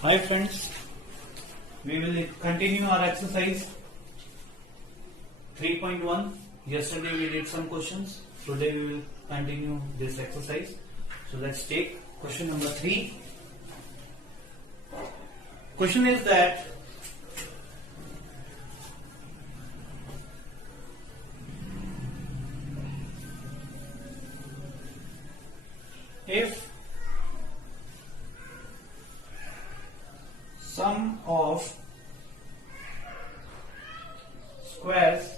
Hi friends, we will continue our exercise 3.1. Yesterday we did some questions. Today we will continue this exercise. So let's take question number 3. Question is that if sum of squares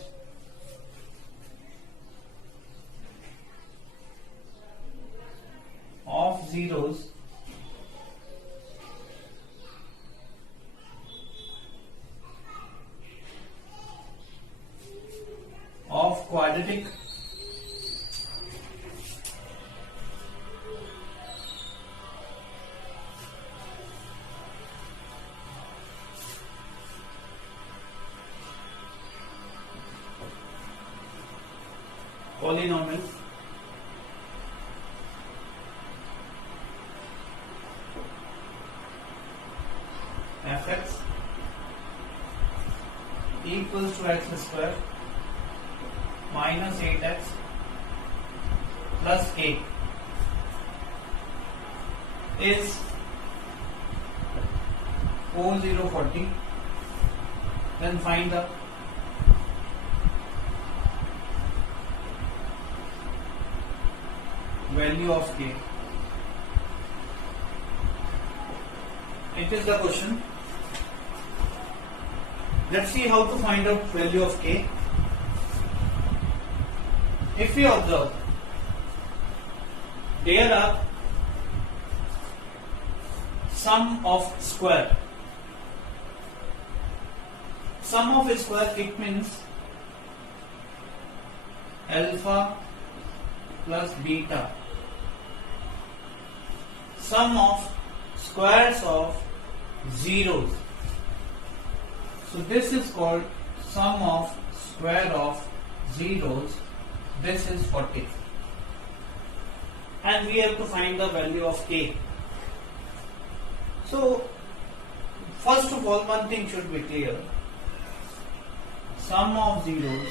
of zeros of quadratic polynomial fx equals to x square minus 8x plus a is 4040, then find the value of k. It is the question. Let's see how to find out value of k. If we observe, there are sum of square. Sum of a square, it means alpha plus beta. Sum of squares of zeros. So this is called sum of square of zeros. This is 40. And we have to find the value of k. So first of all, one thing should be clear. Sum of zeros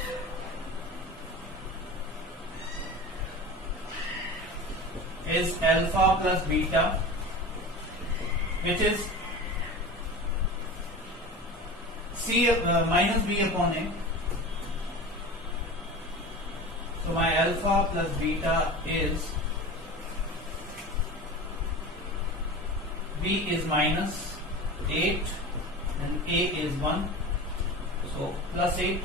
is alpha plus beta, which is c minus b upon a. So my alpha plus beta is b is minus 8 and a is 1. So plus 8.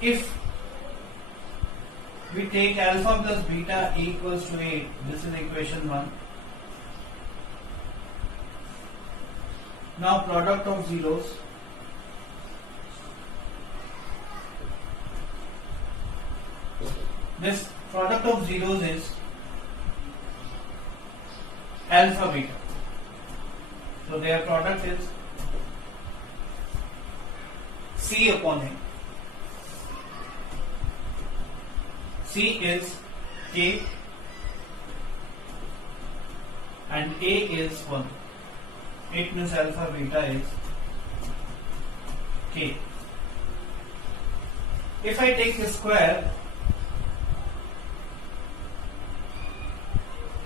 If we take alpha plus beta equals to 8, this is equation 1. Now product of zeros, this product of zeros is alpha beta. So their product is c upon a. C is k and a is 1. It means alpha beta is k. If I take the square,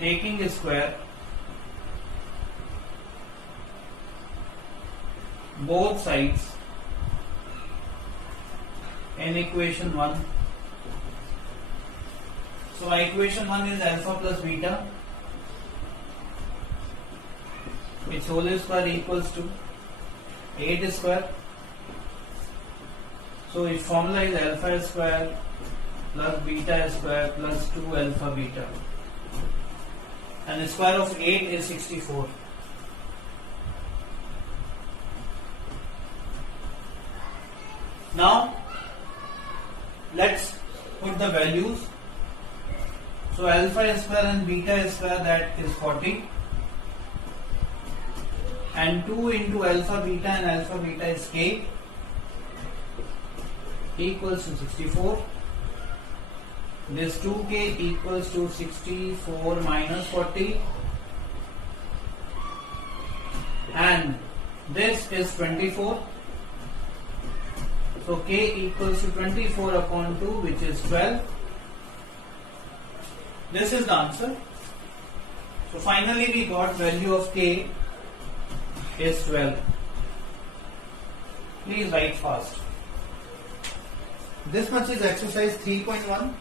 taking the square, both sides in equation 1. So my equation 1 is alpha plus beta, its whole square equals to 8 square. So its formula is alpha square plus beta square plus 2 alpha beta, and the square of 8 is 64. Now let's put the values. So alpha square and beta square, that is 40, and 2 into alpha beta and alpha beta is k, equals to 64. this 2k equals to 64 minus 40, and this is 24. So k equals to 24 upon 2, which is 12. This is the answer. So finally we got value of k is 12. Please write fast. This much is exercise 3.1.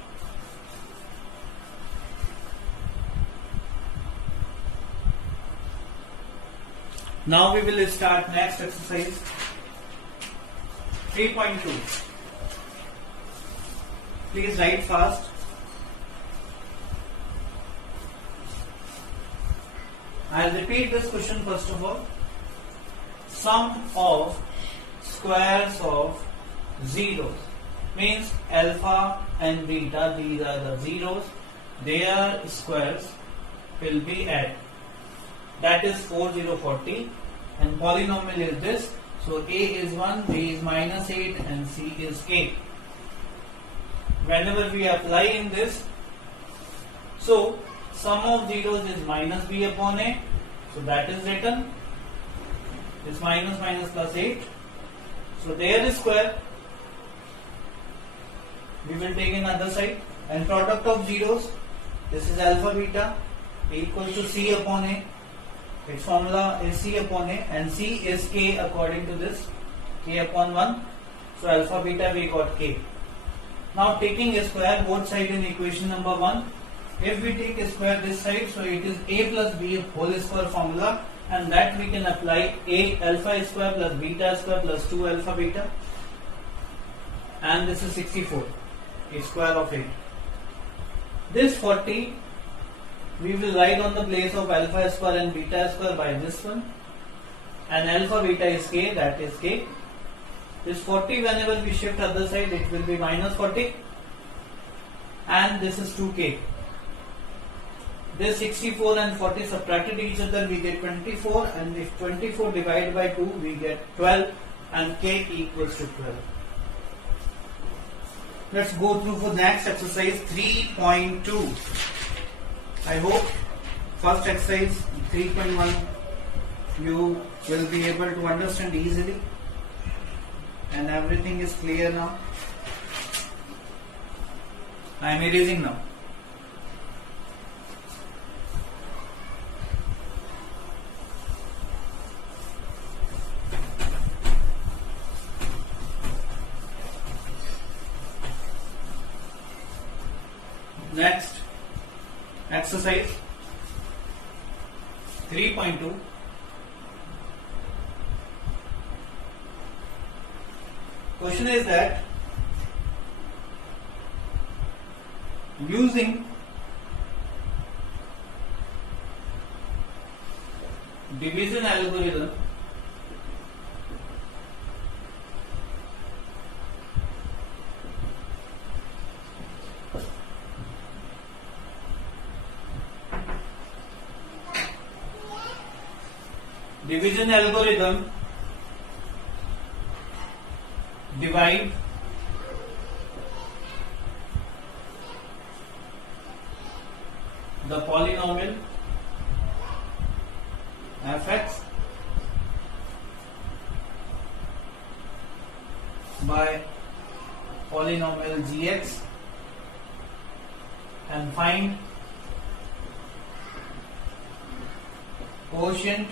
Now we will start next exercise 3.2. Please write fast. I'll repeat this question first of all. Sum of squares of zeros means alpha and beta, these are the zeros, their squares will be added. That is 4040, and polynomial is this. So a is 1, b is minus 8, and c is k. Whenever we apply in this, so sum of zeros is minus b upon a, so that is written. This minus minus plus 8. So their square we will take in other side, and product of zeros, this is alpha beta equals to c upon a. Its formula is c upon a, and c is k according to this, k upon 1. So alpha beta we got k. Now taking a square both sides in equation number 1. If we take a square this side, so it is a plus b whole square formula, and that we can apply a alpha square plus beta square plus 2 alpha beta, and this is 64, a square of 8. This 40 we will write on the place of alpha square and beta square by this one, and alpha beta is k, that is k. This 40 whenever we shift other side it will be minus 40, and this is 2k. This 64 and 40 subtracted each other, we get 24, and if 24 divided by 2 we get 12, and k equals to 12. Let's go through for next exercise 3.2. I hope first exercise 3.1 you will be able to understand easily, and everything is clear now. I am erasing now. Next exercise 3.2. Question is that using division algorithm, divide the polynomial fx by polynomial gx, and find quotient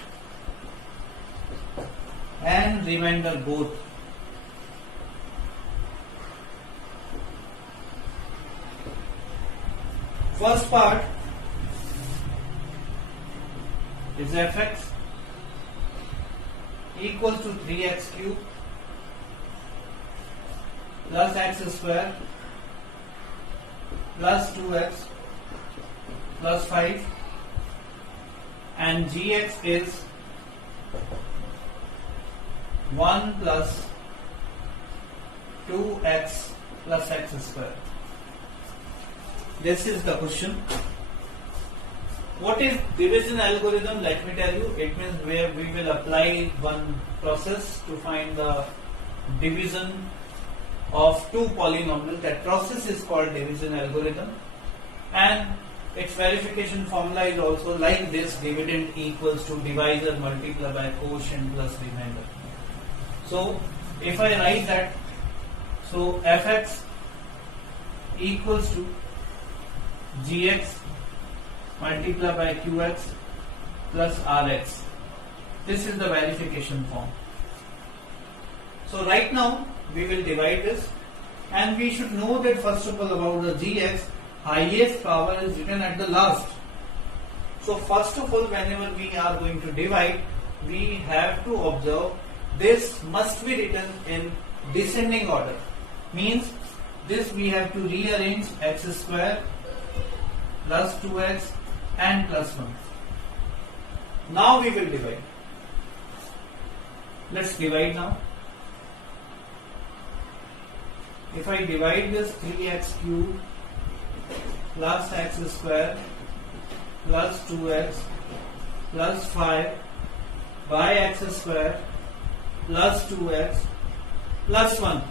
and remainder both. First part is fx equals to 3x cube plus x square plus 2x plus 5, and gx is 1 plus 2x plus x square. This is the question. What is division algorithm? Let me tell you. It means where we will apply one process to find the division of two polynomials. That process is called division algorithm, and its verification formula is also like this: dividend equals to divisor multiplied by quotient plus remainder. So if I write that, so fx equals to gx multiplied by qx plus rx. This is the verification form. So right now we will divide this, and we should know that first of all about the gx, highest power is written at the last. So first of all, whenever we are going to divide, we have to observe this must be written in descending order. Means this we have to rearrange x square plus 2x and plus 1. Now we will divide. Let's divide now. If I divide this 3x cube plus x square plus 2x plus 5 by x square plus 2x plus 1.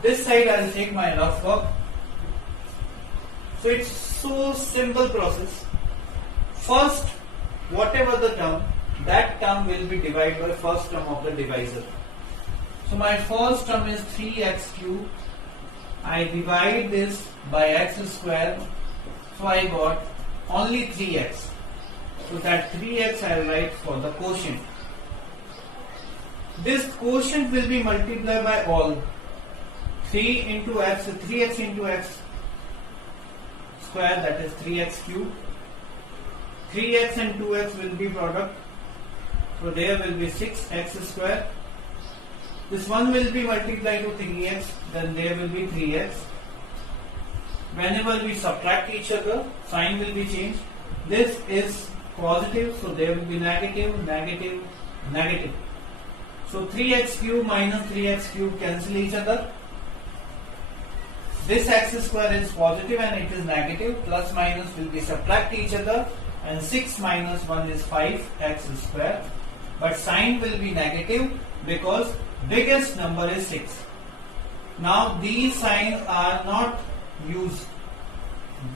This side I will take my rough work. So it's so simple process. First, whatever the term, that term will be divided by first term of the divisor. So my first term is 3x cube. I divide this by x square. So I got only 3x. So that 3x I will write for the quotient. This quotient will be multiplied by all. 3 into x, 3x into x square, that is 3x cube. 3x and 2x will be product. So there will be 6x square. This one will be multiplied to 3x, then there will be 3x. Whenever we subtract each other, sign will be changed. This is positive, so there will be negative, negative, negative. So 3x cube minus 3x cube cancel each other. This x square is positive and it is negative. Plus minus will be subtract each other, and 6 minus 1 is 5x square. But sign will be negative because biggest number is 6. Now these signs are not used.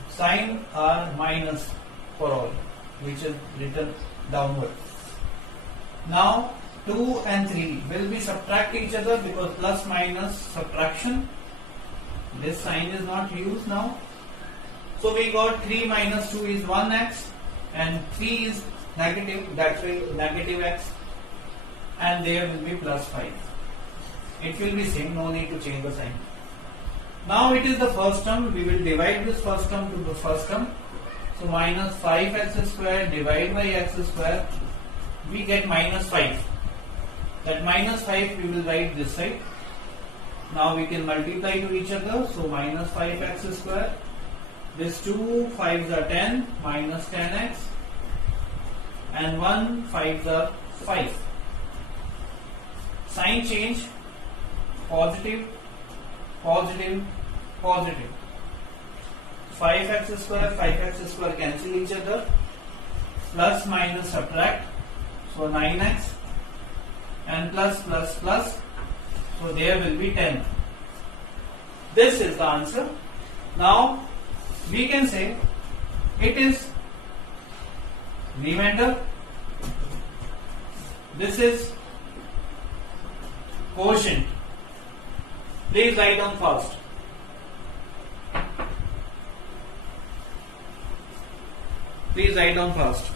Sign are minus for all, which is written downward. Now 2 and 3 will be subtract each other because plus minus subtraction. This sign is not used now. So we got 3 minus 2 is 1x and 3 is negative, that way negative x, and there will be plus 5. It will be same, no need to change the sign. Now it is the first term, we will divide this first term to the first term. So minus 5x square divided by x square, we get minus 5. That minus 5 we will write this side. Now we can multiply to each other, so minus 5x square. This 2 5s are 10, minus 10x, and 1 5s are 5. Sign change, positive, positive, positive. 5x square cancel each other, plus minus subtract, so 9x, and plus plus plus, so there will be 10. This is the answer. Now we can say it is remainder, this is quotient. Please write down fast. Please write down fast.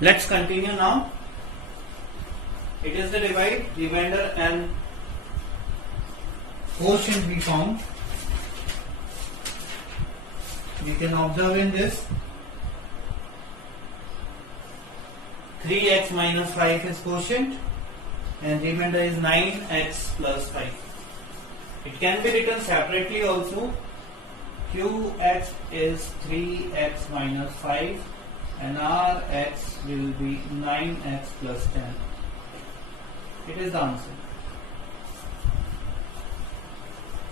Let's continue now. It is the divide, remainder and quotient we found. We can observe in this 3x minus 5 is quotient and remainder is 9x plus 5. It can be written separately also. Qx is 3x minus 5 and Rx will be 9x plus 10. It is the answer.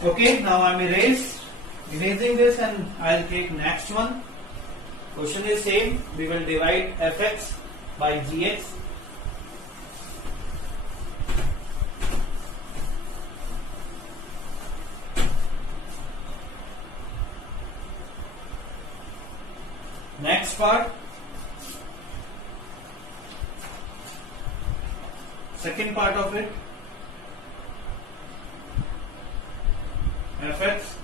Okay, now I am erasing this and I will take next one. Question is same. We will divide fx by gx. Next part, second part of it, fx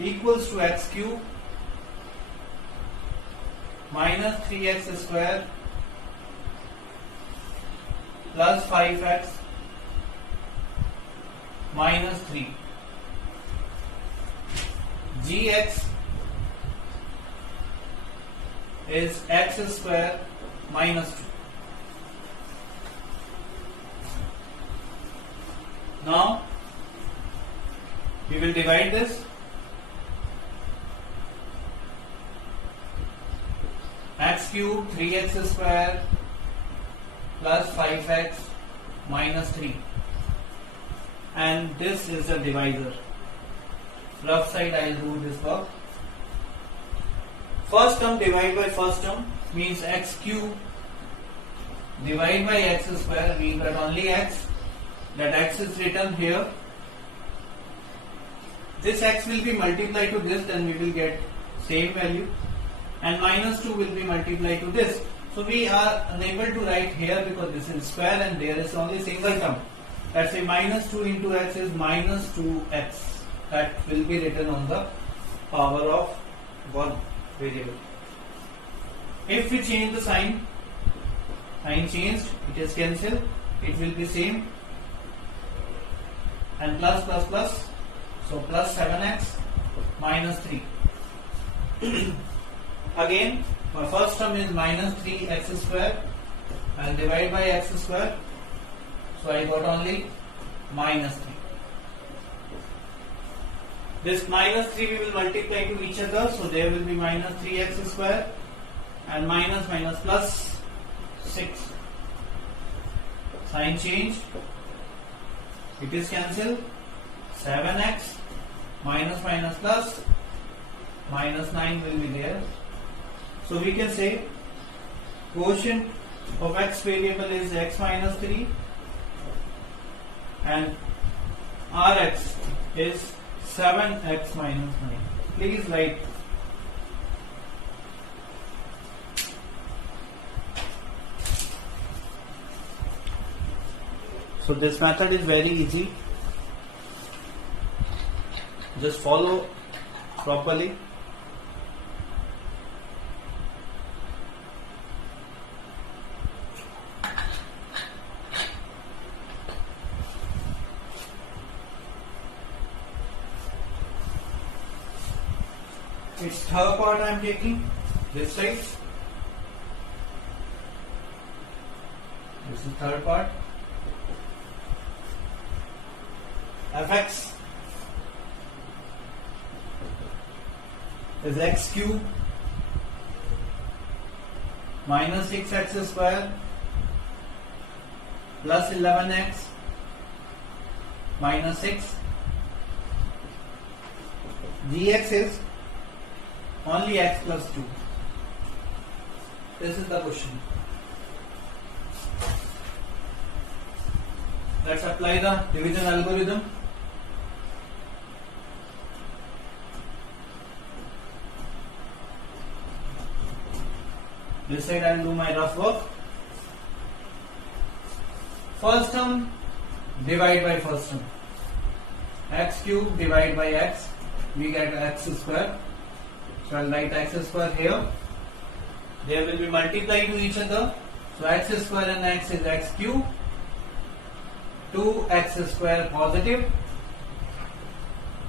equals to x cube minus 3x square plus 5x minus 3. Gx is x square minus 2. Now we will divide this. X cube 3x square plus 5x minus 3, and this is the divisor. Rough side I will do this work. First term divide by first term means x cube divide by x square. We got only x, that x is written here. This x will be multiplied to this, then we will get same value, and minus 2 will be multiplied to this. So we are unable to write here because this is square and there is only single term. Let's say minus 2 into x is minus 2x. That will be written on the power of 1 variable. If we change the sign changed, it is cancelled, it will be same, and plus plus plus, so plus 7x minus 3. Again, my first term is minus 3x square. I will divide by x square, so I got only minus 3. This minus 3 we will multiply to each other, so there will be minus 3x square and minus minus plus 6. Sign change, it is cancelled. 7x minus minus plus minus 9 will be there. So we can say quotient of x variable is x minus 3 and Rx is 7x minus 9. Please write. So this method is very easy. Just follow properly. It's third part I am taking, this side. This is third part. Fx is x cube minus 6x square plus 11x minus 6. Gx is only x plus 2. This is the question. Let's apply the division algorithm. This side I will do my rough work. First term divide by first term. X cube divide by x, we get x square. So I will write x square here. They will be multiplied to each other. So x square and x is x cube. 2x square positive.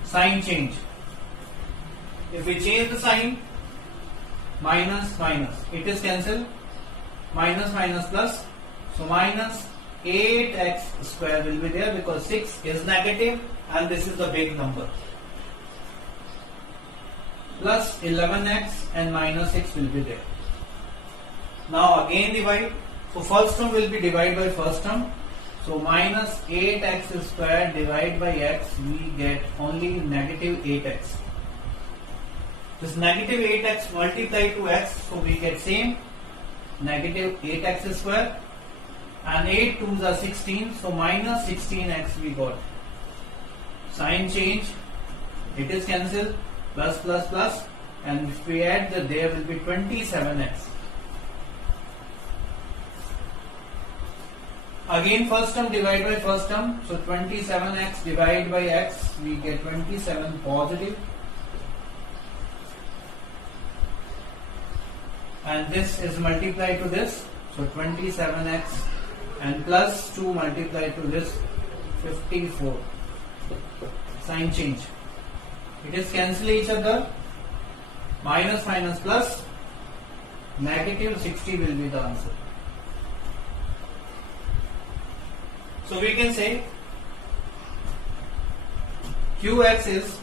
Sign change. If we change the sign, minus minus, it is cancelled. Minus minus plus. So minus 8x square will be there because 6 is negative and this is the big number. Plus 11x and minus 6 will be there. Now again divide. So first term will be divided by first term. So minus 8x square divided by x, we get only negative 8x. This negative 8x multiplied to x, so we get same negative 8x square, and 8 2s are 16, so minus 16x we got. Sign change, it is cancelled, plus plus plus, and if we add that, there will be 27x. Again first term divide by first term, so 27x divided by x, we get 27 positive, and this is multiplied to this, so 27x, and plus 2 multiplied to this, 54. Sign change, it is cancel each other, minus minus plus, negative 60 will be the answer. So we can say Qx is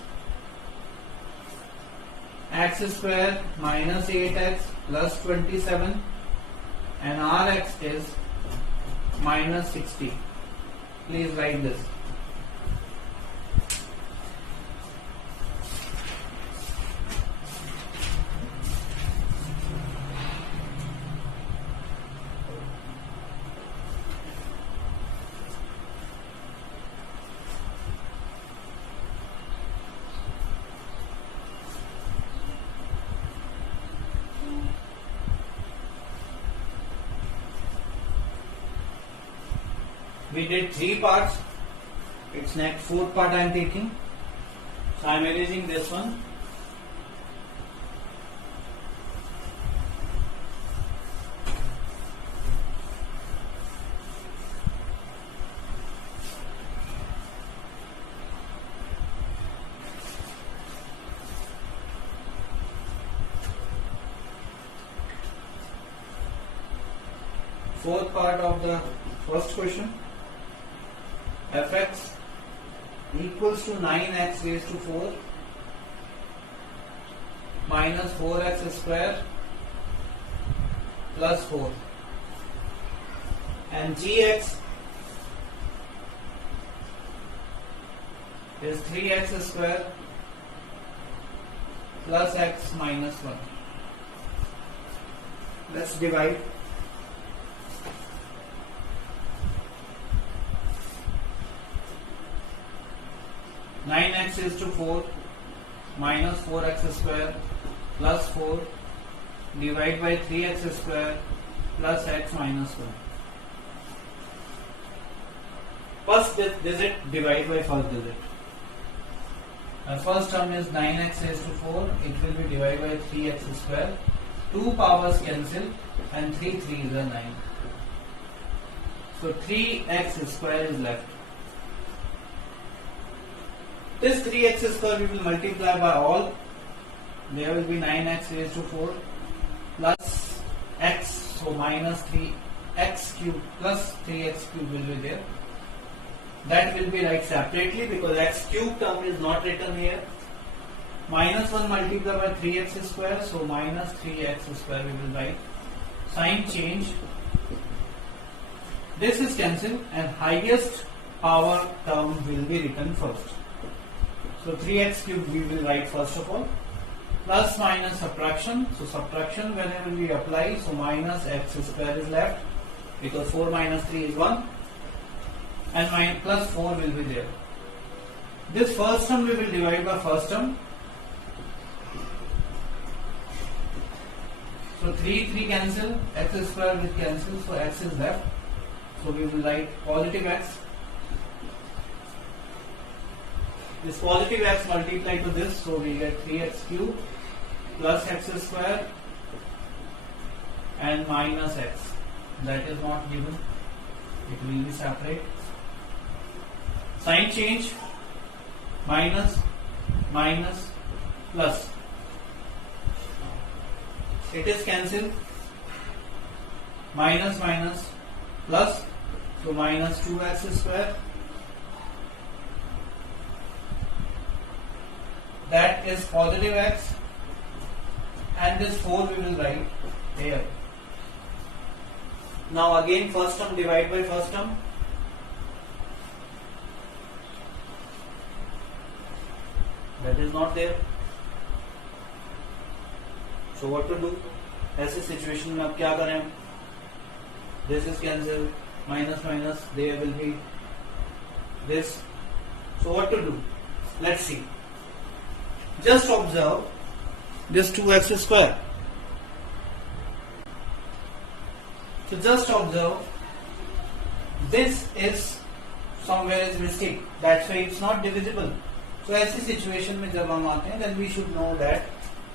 x square minus 8x plus 27, and Rx is minus 60. Please write this. We did 3 parts. It's next 4th part I am taking. So I am erasing this one. Fourth part of the first question. Fx equals to 9x raised to 4 minus 4x square plus 4, and gx is 3x square plus x minus 1. Let's divide. 9x is to 4 minus 4x square plus 4 divide by 3x square plus x minus 1. First digit divide by first digit. Our first term is 9x raised to 4. It will be divided by 3x square. 2 powers cancel, and 3 3s are 9. So 3x square is left. This 3x square we will multiply by all. There will be 9x raised to 4 plus x, so minus 3x cube plus 3x cube will be there. That will be write separately because x cube term is not written here. Minus 1 multiplied by 3x square, so minus 3x square we will write. Sign change. This is cancelled, and highest power term will be written first. So 3x cube we will write first of all. Plus minus subtraction. So subtraction whenever we apply, so minus x square is left because 4 minus 3 is 1, and plus 4 will be there. This first term we will divide by first term. So 3 3 cancel, x square will cancel, so x is left. So we will write positive x. This positive x multiplied to this, so we get 3x cube plus x square and minus x. That is not given. It will be separate. Sign change. Minus, minus, plus. It is cancelled. Minus, minus, plus. So minus 2x square. That is positive x, and this 4 we will write here. Now again first term divide by first term. That is not there. So what to do? ऐसे situation में अब क्या करें? This is cancel, minus minus, there will be this. So what to do? Let's see. Just observe this 2x square. So just observe, this is somewhere is mistake. That's why it's not divisible. So ऐसी situation में जब हम आते हैं, then we should know that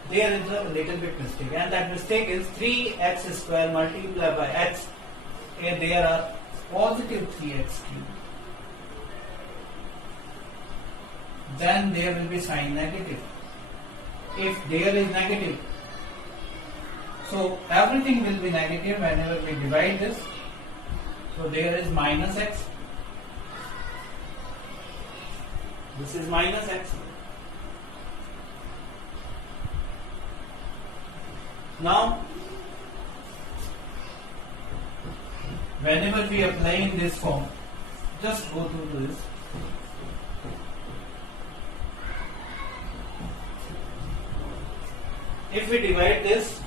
there is a little bit mistake, and that mistake is 3x square multiplied by x. Here there are positive 3x cube. Then there will be sign negative. If there is negative, so everything will be negative whenever we divide this. So there is minus x. This is minus x. Now, whenever we apply in this form, just go through this. If we divide this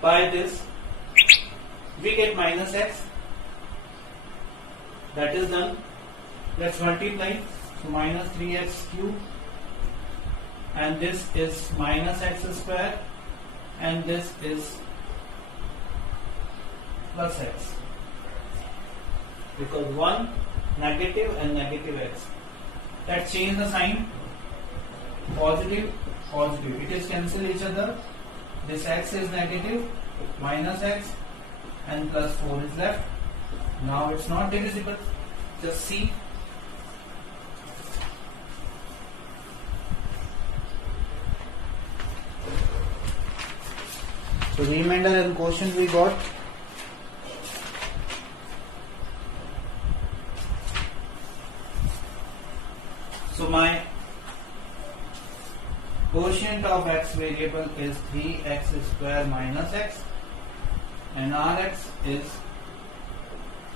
by this, we get minus x. That is done. Let's multiply. So minus 3x cube, and this is minus x square, and this is plus x, because 1 negative and negative x. Let's change the sign. Positive, positive. It is cancel each other. This x is negative, minus x, and plus 4 is left. Now it's not divisible. Just see. So remainder and quotient we got. So my quotient of x variable is 3x square minus x, and Rx is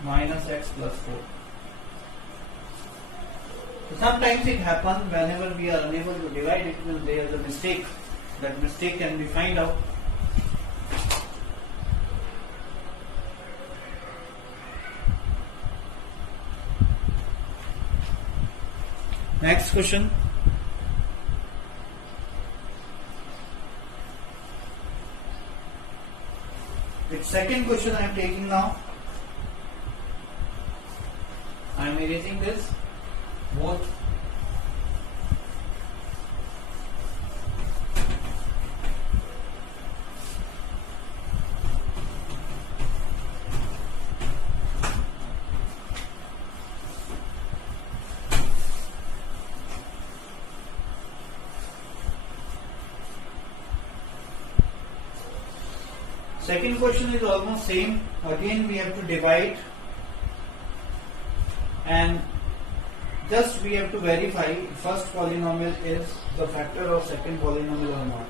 minus x plus 4. So sometimes it happens whenever we are unable to divide it, when there is a mistake. That mistake can be find out. Next question. It's second question I am taking now. I am erasing this both. Second question is almost same. Again we have to divide, and just we have to verify first polynomial is the factor of second polynomial or not.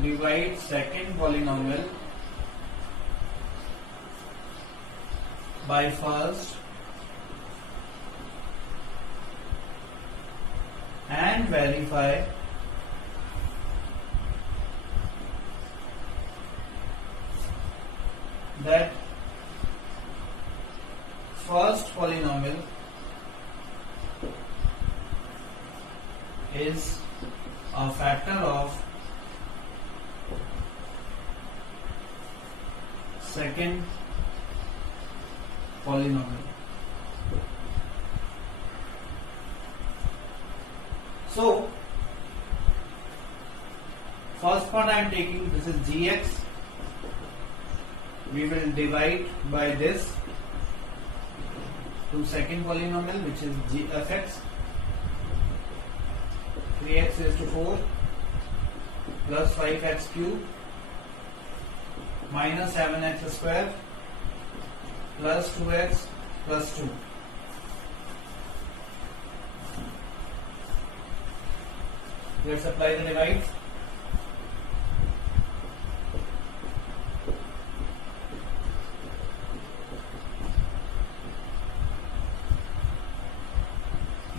Divide second polynomial by first and verify that first polynomial is a factor of second polynomial. So, first part I am taking, this is gx. We will divide by this to second polynomial, which is g of x. 3x is to 4 plus 5x cube minus 7x square plus 2x plus 2. Let's apply the divide.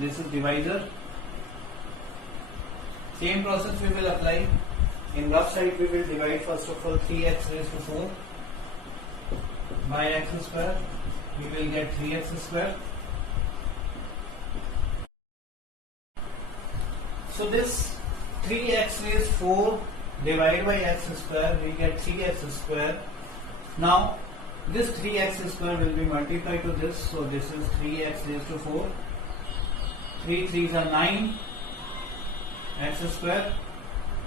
this is divisor. Same process we will apply. In rough side we will divide first of all 3x raised to 4 by x square. We will get 3x square. So this 3x raised 4 divided by x square, we get 3x square. Now this 3x square will be multiplied to this, so this is 3x raised to 4. 3 3s are 9 x square,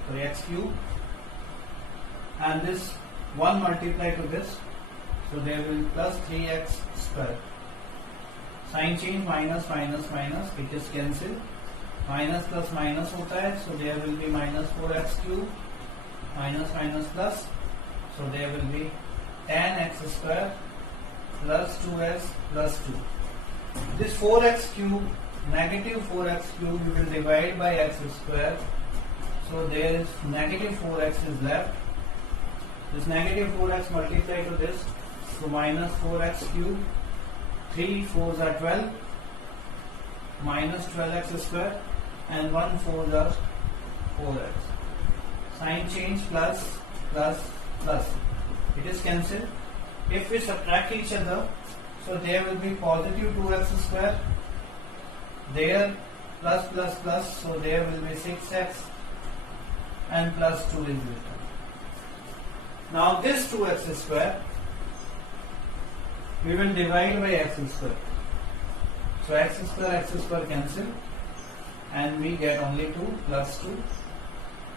sorry, x cube, and this 1 multiplied to this, so there will be plus 3x square. Sign change, minus minus minus, it is cancelled. Minus plus minus होता है, so there will be minus 4x cube, minus minus plus, so there will be 10x square plus 2x plus 2. This 4x cube, negative 4x cube, we will divide by x square, so there is negative 4x is left. This negative 4x multiplied to this, so minus 4x cube, 3 4s are 12, minus 12x square, and 1 4s are 4x. Sign change, plus plus plus, it is cancelled. If we subtract each other, so there will be positive 2x square, there plus plus plus, so there will be 6x, and plus 2 is written. Now this 2x square we will divide by x square, so x square cancel, and we get only 2 plus 2.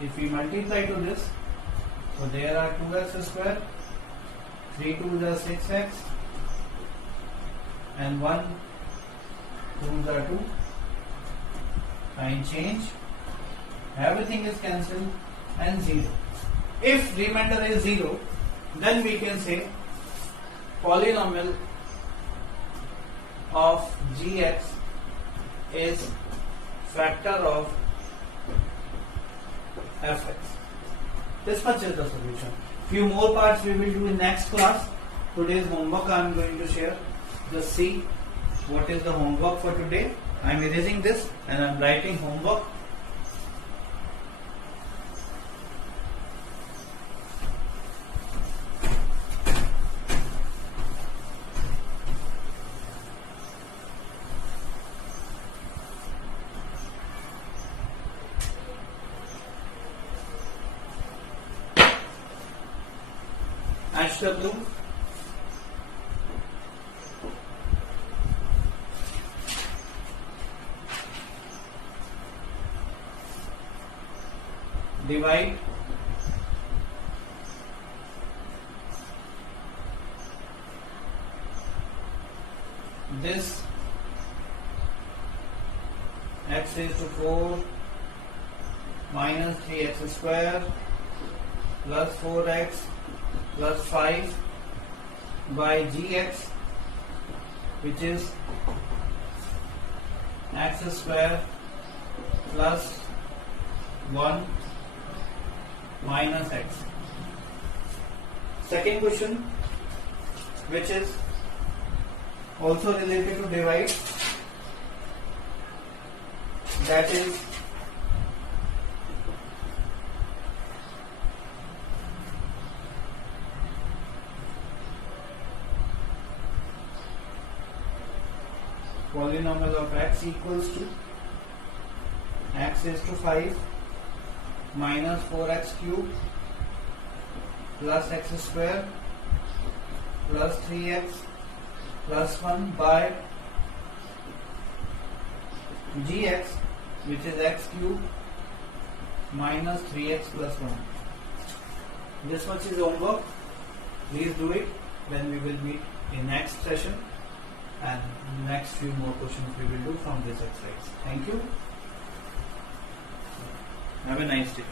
If we multiply to this, so there are 2x square, 3 2s are 6x, and 1 2s are 2. Sign change, everything is cancelled, and 0. If remainder is 0, then we can say polynomial of gx is factor of fx. This much is the solution. Few more parts we will do in next class. Today's homework I am going to share. Just see what is the homework for today. I am erasing this and I am writing homework. HW divide this x raised to 4 minus 3x square plus 4x plus 5 by gx, which is x square plus 1 minus x. Second question, which is also related to divide, that is polynomial of x equals to x raised to 5 minus 4x cube plus x square plus 3x plus 1 by gx, which is x cube minus 3x plus 1. This much is homework. Please do it. Then we will meet in next session, and next few more questions we will do from this exercise. Thank you. Have a nice day.